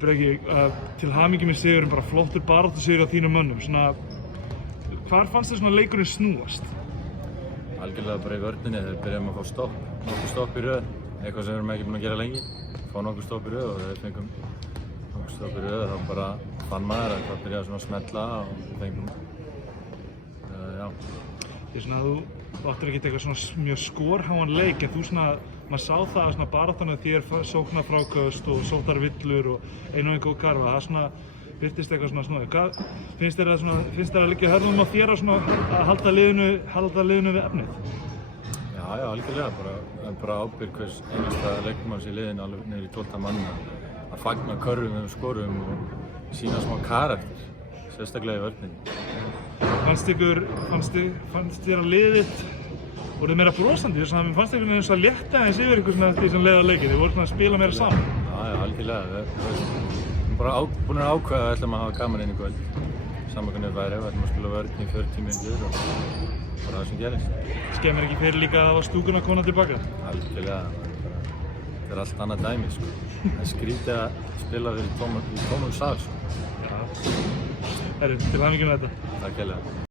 Breki, til hamingju með sigurinn, bara flottur baráttusigur á þínum mönnum. Hvar fannst þér svona leikurinn snúast? Algjörlega bara í vörninni, þegar byrjum að fá nokkur stopp í röð, eitthvað sem við erum ekki búin að gera lengi. Fá nokkur stopp í röð og þegar við fengum nokkur stopp í röð þá bara fann maður að það byrjaði svona að smetla og við fengum, já. Þú áttir ekkert eitthvað svona mjög skorháan leik, en maður sá það að svona baráttan af þér sóknarfráköst og sóknarvillur og einu og góð karfa, það svona birtist eitthvað svona snúið. Finnst þér að liggja hörðum á þér að halda liðinu við efnið? Já, algjörlega, bara ábyrgð hvers einasta leikmanns í liðinu alveg niður í 12 mann að fagna körfum og skorum og sína smá karakter, sérstaklega í vörninni. Fannst þér að liðið þitt voruð meira brosandi, mér fannst einhvern veginn eins og að létta aðeins yfir ykkur svona eftir því sem leið á leikinn, þið voru svona að spila meira saman. Já, algjörlega. Við erum bara búin að ákveða að við ætlum að hafa gaman inn í kvöld. Saman hvernig það væri, við ætlum að spila vörn í 40 mínútur og bara það sem gerist. Skemmir ekki fyrir líka að það var stúkun að koma tilbaka? Algjörlega. Þetta er allt annað dæmi, sko. Það er skrítið að spila fyrir tómum sal, sko. Herru, til hamingju með þetta. Takk hérlega.